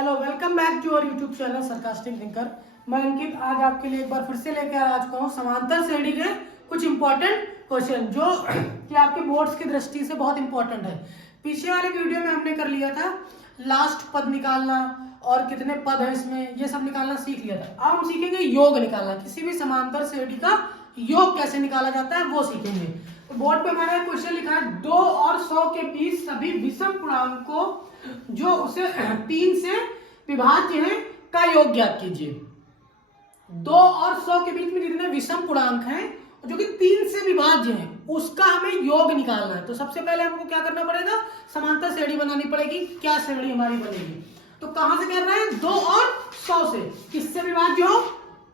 Hello, welcome back to our YouTube channel Sarcastic Thinker. मैं अंकित आज आपके लिए एक बार फिर से लेकर आ चुका हूँ समांतर श्रेणी के कुछ इंपॉर्टेंट क्वेश्चन जो कि आपके बोर्ड्स की दृष्टि से बहुत इंपॉर्टेंट है। पीछे वाले वीडियो में हमने कर लिया था लास्ट पद निकालना और कितने पद है इसमें, ये सब निकालना सीख लिया था। अब हम सीखेंगे योग निकालना, किसी भी समांतर श्रेणी का योग कैसे निकाला जाता है वो सीखेंगे। तो बोर्ड पे मैंने क्वेश्चन लिखा है 2 और 100 के बीच सभी विषम पूर्णांक को जो उसे 3 से विभाज्य है का योग ज्ञात कीजिए। 2 और 100 के बीच में जितने विषम पूर्णांक हैं जो कि 3 से विभाज्य हैं उसका हमें योग निकालना है। तो सबसे पहले हमको क्या करना पड़ेगा, समांतर श्रेणी बनानी पड़ेगी। क्या श्रेणी हमारी बनेगी, तो कहां से कर रहे हैं 2 और 100 से, किससे विभाज्य हो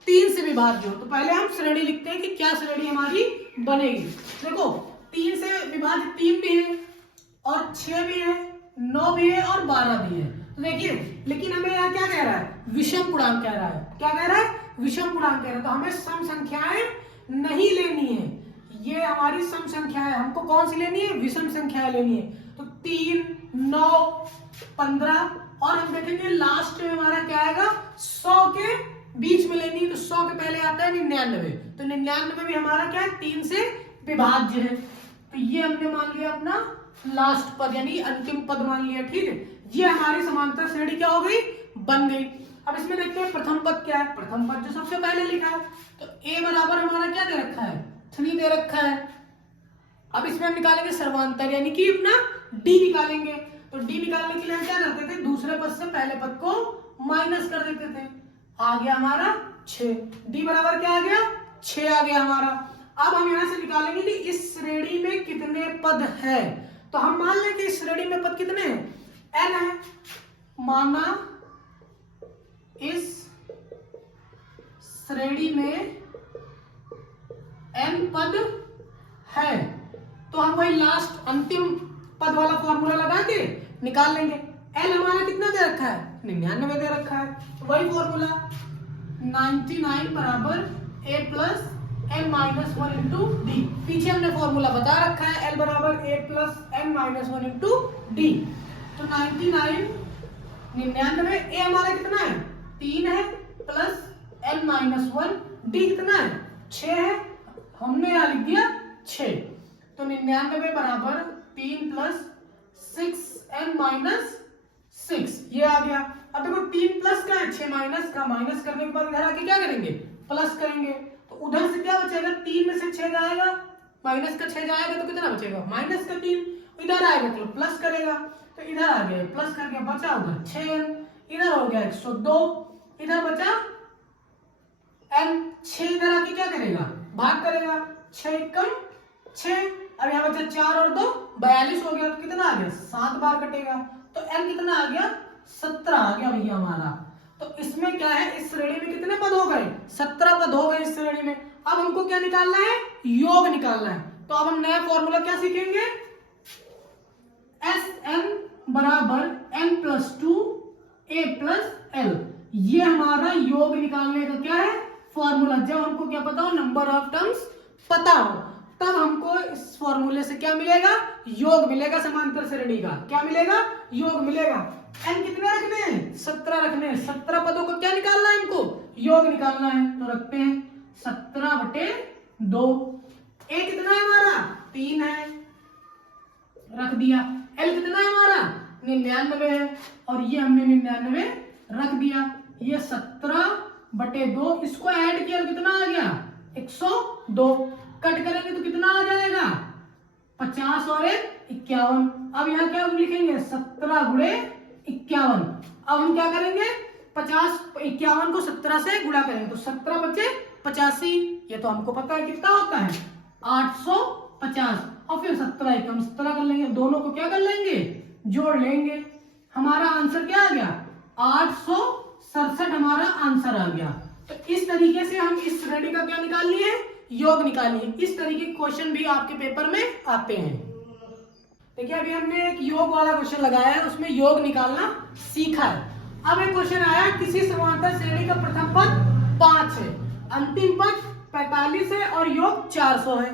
3 से विभाज्य हो। तो पहले हम श्रेणी लिखते हैं कि क्या श्रेणी हमारी बनेगी। देखो 3 से विभाज्य 3 भी है और 6 भी है, 9 भी है और 12 भी है। तो देखिए, लेकिन हमें यहाँ क्या कह रहा है, विषम पूर्णांक कह रहा है। क्या कह रहा है, विषम पूर्णांक कह रहा है। तो हमें सम संख्याएं नहीं लेनी है, ये हमारी सम संख्या है। हमको कौन सी लेनी है, विषम संख्याएं लेनी है। तो 3, 9, 15 और हम देखेंगे लास्ट में हमारा क्या आएगा 100 के बीच में लेनी है। तो 100 के पहले आता है 99। तो 99 भी हमारा क्या है 3 से विभाज्य है। तो ये हमने मान लिया अपना लास्ट पद यानी अंतिम पद मान लिया। ठीक है, ये हमारी समांतर श्रेणी क्या हो गई, बन गई। अब इसमें देखते हैं प्रथम पद क्या है। प्रथम पद जो सबसे पहले लिखा है, तो a बराबर हमारा क्या दे रखा है 3 दे रखा है। अब इसमें हम निकालेंगे सर्वांतर यानी कि अपना d निकालेंगे। तो d निकालने के लिए हम क्या करते थे, दूसरे पद से पहले पद को माइनस कर देते थे। आ गया हमारा 6, d बराबर क्या आ गया 6 आ गया हमारा। अब हम यहां से निकालेंगे कि इस श्रेणी में कितने पद है। तो हम मान लें कि इस श्रेणी में पद कितने हैं, n है। माना इस श्रेणी में n पद है, तो हम वही लास्ट अंतिम पद वाला फॉर्मूला लगा के निकाल लेंगे। n हमारा कितना दे रखा है 99 दे रखा है, तो वही फॉर्मूला 99 बराबर a plus n minus 1 into D. पीछे हमने फॉर्मूला बता रखा है l बराबर a plus n minus 1 into D. तो 99 a हमारा कितना है 3 है प्लस n माइनस 1, डी कितना है 6 है, हमने यहाँ लिख दिया 6। तो 99 बराबर 3 प्लस 6n माइनस 6 ये आ गया। अब देखो 3 प्लस का है 6 माइनस का, माइनस करने के बाद इधर आके क्या करेंगे प्लस करेंगे। तो उधर से क्या बचेगा 3 में से 6 जाएगा, माइनस का 6 जाएगा तो कितना बचेगा माइनस का 3। इधर आएगा तो प्लस करेगा, तो इधर आ गया प्लस करके बचा उधर 6n, इधर हो गया 102, इधर बचा n। 6 इधर आके क्या करेगा भाग करेगा, 6 कम 6। अब यहाँ बचा 4 और 2 42 हो गया। तो कितना आ गया 7 बार कटेगा, तो n कितना आ गया 17 आ गया भैया हमारा। तो इसमें क्या है, इस श्रेणी में कितने पद हो गए 17 पद हो गए इस श्रेणी में। अब हमको क्या निकालना है, योग निकालना है। तो अब हम नया फॉर्मूला क्या सीखेंगे, Sn बराबर n plus 2 a plus l। ये हमारा योग निकालने का क्या है फॉर्मूला। जब हमको क्या पता हो, नंबर ऑफ टर्म्स पता हो, तब हमको इस फॉर्मूले से क्या मिलेगा, योग मिलेगा समांतर श्रेणी का। क्या मिलेगा, योग मिलेगा। n कितने रखने हैं 17 रखने हैं। 17 पदों को क्या निकालना है हमको, योग निकालना है। तो रखते हैं 17/2। a कितना है हमारा 3 है, रख दिया। l कितना है हमारा 99 है, और ये हमने 99 रख दिया। ये 17/2, इसको ऐड किया तो कितना आ गया 102। कट करेंगे तो कितना आ जाएगा 50 और 51। अब यहाँ क्या लिखेंगे 17 गुणे 51। अब हम क्या करेंगे 50 51 को 17 से गुणा करेंगे तो 17 बचे 85। ये तो हमको पता है कितना होता है 850। और फिर 17 एकम 17 कर लेंगे, दोनों को क्या कर लेंगे जोड़ लेंगे। हमारा आंसर क्या आ गया 867 हमारा आंसर आ गया। तो इस तरीके से हम इस श्रेणी का क्या निकाल लिए, योग निकालिए। इस तरीके के क्वेश्चन भी आपके पेपर में आते हैं। देखिए अभी हमने एक योग वाला क्वेश्चन लगाया है, उसमें योग निकालना सीखा है। अब एक क्वेश्चन आया, किसी समांतर श्रेणी का प्रथम पद 5 है, अंतिम पद 45 है और योग 400 है।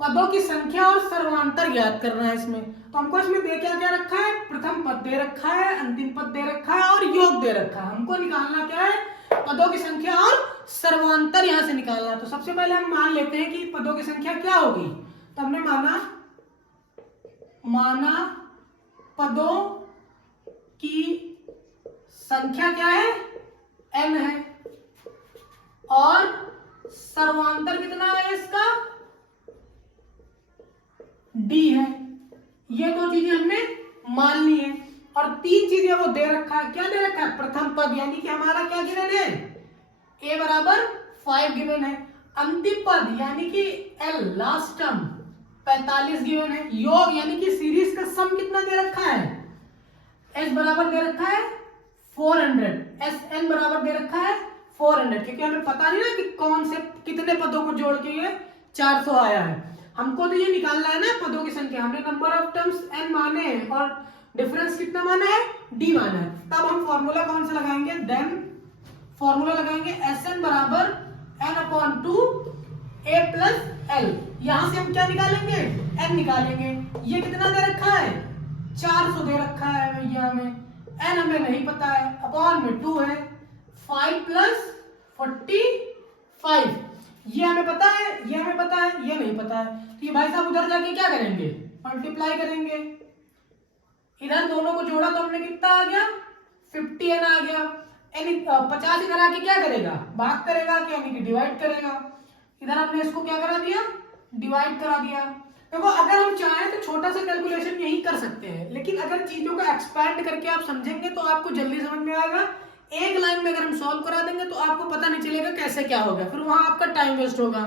पदों की संख्या और सर्वांतर ज्ञात करना है इसमें। तो हमको इसमें दे क्या क्या रखा है, प्रथम पद दे रखा है, अंतिम पद दे रखा है योग दे रखा है, हमको निकालना क्या है, पदों की संख्या और सर्वांतर यहां से निकालना। तो सबसे पहले हम मान लेते हैं कि पदों की संख्या क्या होगी। तो हमने माना पदों की संख्या क्या है, n है, और सर्वांतर कितना है इसका, d है। ये दो चीजें हमने मान ली है, और तीन चीजें वो दे रखा है। क्या दे रखा है, प्रथम पद, यानी कि हमारा क्या गिवन है, a बराबर 5 गिवन है। अंतिम पद यानी कि l लास्ट टर्म 45 गिवन है। योग यानी कि सीरीज का सम कितना दे रखा है, s बराबर दे रखा है 400, sn बराबर दे रखा है 400, क्योंकि हमें पता नहीं ना कि कौन से कितने पदों को जोड़ के ये 400 आया है। हमको तो ये निकालना है ना पदों की संख्या। हमने नंबर ऑफ टर्म्स n माने हैं और डिफरेंस कितना माना है, d माना है। तब हम फॉर्मूला कौन सा लगाएंगे, देन फॉर्मूला लगाएंगे sn बराबर n/2 a प्लस l। यहां से हम क्या निकालेंगे, n निकालेंगे। ये कितना दे रखा है, 400 दे रखा है भैया हमें, n हमें नहीं पता है, अपॉन में 2 है, 5 प्लस 45, ये हमें पता है, ये हमें पता है, ये नहीं पता है। तो ये भाई साहब उधर जाके क्या करेंगे, मल्टीप्लाई करेंगे। इधर दोनों को जोड़ा तो हमने कितना आ गया, 50n आ गया। 50 इधर आके क्या करेगा, भाग करेगा, क्या यानी कि डिवाइड करेगा। इधर हमने इसको क्या करा दिया, डिवाइड करा दिया। देखो अगर हम चाहें तो छोटा सा कैलकुलेशन यही कर सकते हैं, लेकिन अगर चीजों को एक्सपैंड करके आप समझेंगे तो आपको जल्दी समझ में आएगा। एक लाइन में अगर हम सॉल्व करा देंगे तो आपको पता नहीं चलेगा कैसे क्या होगा, फिर वहां आपका टाइम वेस्ट होगा।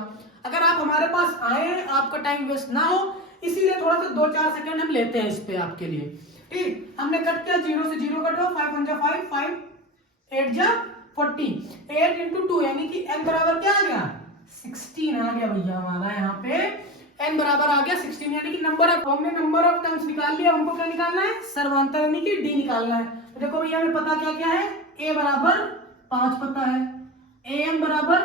अगर आप हमारे पास आए हैं, आपका टाइम वेस्ट ना हो, इसीलिए थोड़ा सा 2-4 सेकंड हम लेते हैं इस पे आपके लिए। ठीक, हमने कट किया, 0 से 0 कटो, 5 1 5, 5 8 जा 40, 8 into 2 यानी कि n बराबर क्या आ गया, 16 आ गया भैया हमारा। यहाँ पे n बराबर आ गया 16, यानी कि नंबर ऑफ, हमने नंबर ऑफ टर्म्स निकाल लिया। हमको क्या निकालना है, सर्वांतर यानी कि d निकालना है। तो देखो भैया हमें पता क्या क्या है, a बराबर 5 पता है, am बराबर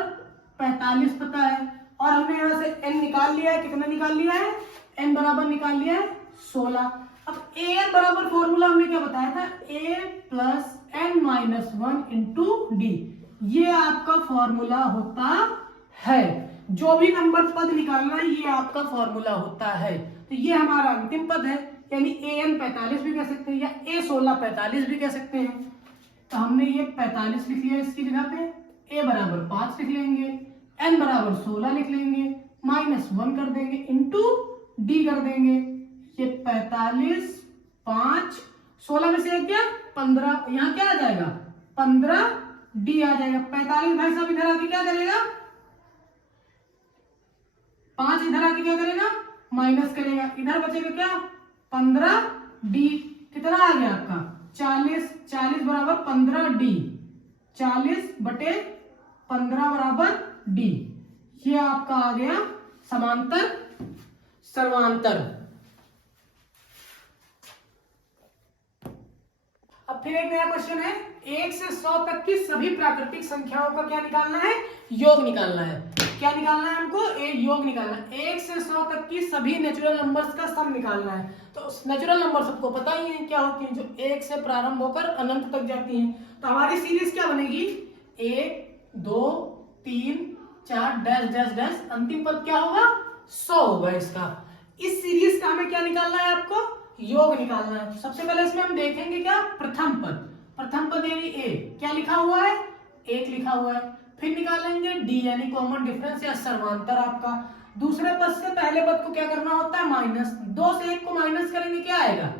45 पता है, और हमने यहाँ से n निकाल लिया है। कितना निकाल लिया है, n बराबर निकाल लिया है 16। अब an बराबर फॉर्मूला हमने क्या बताया था, a plus n minus 1 into D, ये आपका फॉर्मूला होता है। जो भी नंबर पद निकालना है ये आपका फॉर्मूला होता है। तो ये हमारा अंतिम पद है, यानी an 45 भी कह सकते हैं, या a 16 45 भी कह सकते हैं। तो हमने ये 45 लिख लिया इसकी जगह पे, a बराबर 5 लिख लेंगे, n बराबर 16 लिख लेंगे, माइनस 1 कर देंगे, इंटू d कर देंगे। ये 45 5 16 में से एक गया 15, यहाँ क्या आ जाएगा 15 d आ जाएगा। 45 भाई साहब इधर आके क्या करेगा, 5 इधर आके क्या करेगा, माइनस करेगा, इधर बचेगा क्या 15 d। कितना आ गया आपका 40, 40 बराबर 15 d, 40 बटे 15 बराबर d। ये आपका आ गया समांतर सर्वांतर। अब फिर एक नया क्वेश्चन है, 1 से 100 तक की सभी प्राकृतिक संख्याओं का क्या निकालना है, योग निकालना है। क्या निकालना है हमको, योग निकालना है। 1 से 100 तक की सभी नेचुरल नंबर्स का सम निकालना है। तो नेचुरल नंबर सबको पता ही है क्या होती है, जो 1 से प्रारंभ होकर अनंत तक जाती हैं। तो हमारी सीरीज क्या बनेगी, 1 2 3 4 डैश डैश डैश, अंतिम पद क्या होगा 100 होगा इसका। इस सीरीज का हमें क्या निकालना है, आपको योग निकालना है। सबसे पहले इसमें हम देखेंगे क्या, प्रथम पद। प्रथम पद यानी a, क्या लिखा हुआ है 1 लिखा हुआ है। फिर निकालेंगे d यानी कॉमन डिफरेंस या सर्वांतर आपका। दूसरे पद से पहले पद को क्या करना होता है, माइनस। 2 से 1 को माइनस करेंगे क्या आएगा,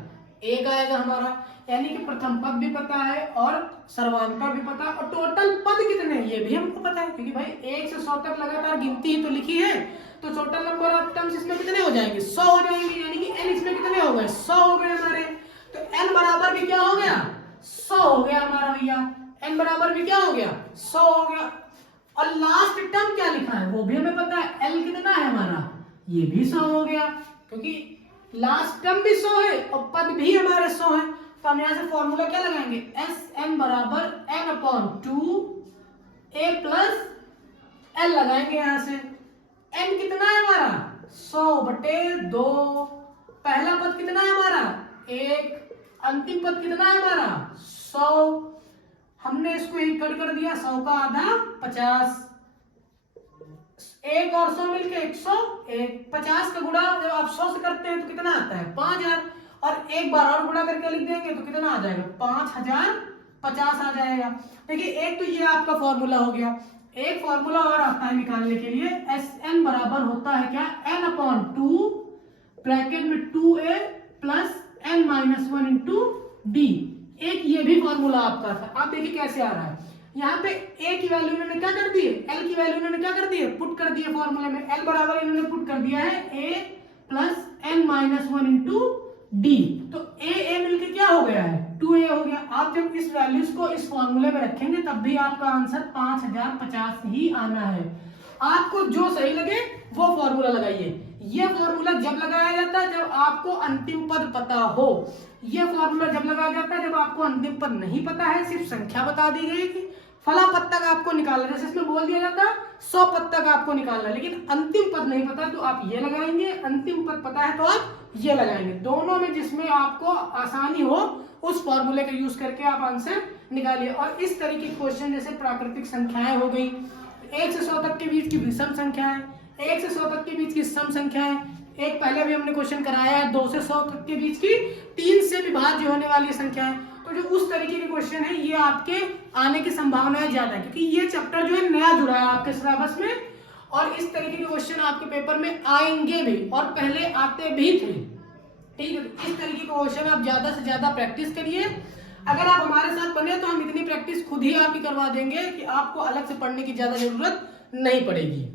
1 आएगा हमारा। यानी कि प्रथम पद भी पता है और सर्वांतर भी पता है, और टोटल पद कितने हैं ये भी हमको पता है, क्योंकि भाई 1 से 100 तक लगातार गिनती ही तो लिखी है। तो टोटल नंबर ऑफ टर्म्स इसमें कितने हो जाएंगे, 100 हो जाएंगे। यानी कि n इसमें कितने हो गए, 100 हो गए हमारे। तो n बराबर भी क्या हो गया, 100 हो गया हमारा भैया। n बराबर भी क्या हो गया, 100 हो गया। और लास्ट टर्म क्या लिखा है वो भी हमें पता है, l कितना है हमारा, ये भी 100 हो गया, क्योंकि लास्ट टर्म भी 100 है और पद भी हमारे 100 है। तो हम यहाँ से फॉर्मूला क्या लगाएंगे, Sn बराबर n/2 a प्लस l लगाएंगे यहाँ से। n कितना है हमारा, 100 बटे 2। पहला पद कितना है हमारा 1, अंतिम पद कितना है हमारा 100। हमने इसको एक कट कर दिया, 100 का आधा 50, 1 और 100 मिलके 101, 50 का गुणा जब आप 100 से करते हैं तो कितना आता है 5000, और एक बार और गुणा करके लिख देंगे तो कितना आ जाएगा 5050 आ जाएगा। देखिए एक तो ये आपका फॉर्मूला हो गया। एक फॉर्मूला और आता है निकालने के लिए, Sn बराबर होता है क्या, n/2 ब्रैकेट में 2a plus n-1 into D. एक ये भी फॉर्मूला आपका था। आप देखिए कैसे आ रहा है, यहाँ पे a की वैल्यू इन्होंने क्या कर दी है, l की वैल्यू इन्होंने क्या कर दी है, पुट कर दी है फॉर्मूले में। l बराबर इन्होंने पुट कर दिया है a plus n-1 into D. तो a मिलके क्या हो गया है 2a हो गया। आप जब इस वैल्यूज को इस फॉर्मूले में रखेंगे तब भी आपका आंसर 5050 ही आना है। आपको जो सही लगे वो फॉर्मूला लगाइए। ये फॉर्मूला जब लगाया जाता है जब आपको अंतिम पद पता हो। ये फॉर्मूला जब लगाया जाता है जब आपको अंतिम पद नहीं पता है, सिर्फ संख्या बता दी गई कि फला पद तक आपको निकालना है, जैसे इसमें बोल दिया जाता है 100 पद तक आपको निकालना है, लेकिन अंतिम पद नहीं पता तो आप ये लगाएंगे, अंतिम पद पता है तो आप ये लगाएंगे। दोनों में जिसमें आपको आसानी हो उस फॉर्मूले का यूज करके आप आंसर निकालिए। और इस तरीके के क्वेश्चन जैसे प्राकृतिक संख्याएं हो गई, 1 से 100 तक के बीच की विषम संख्याएं, 1 से 100 तक के बीच की सम संख्याएं, एक पहले भी हमने क्वेश्चन कराया है 2 से 100 तक के बीच की 3 से विभाज्य होने वाली संख्याएं। तो जो उस तरीके के क्वेश्चन है ये आपके आने की संभावना ज्यादा है, क्योंकि ये चैप्टर जो है नया जुड़ा है आपके सिलेबस में, और इस तरीके के क्वेश्चन आपके पेपर में आएंगे भी और पहले आते भी थे। ठीक है, इस तरीके के क्वेश्चन आप ज्यादा से ज्यादा प्रैक्टिस करिए। अगर आप हमारे साथ बने तो हम इतनी प्रैक्टिस खुद ही आपकी करवा देंगे कि आपको अलग से पढ़ने की ज्यादा जरूरत नहीं पड़ेगी।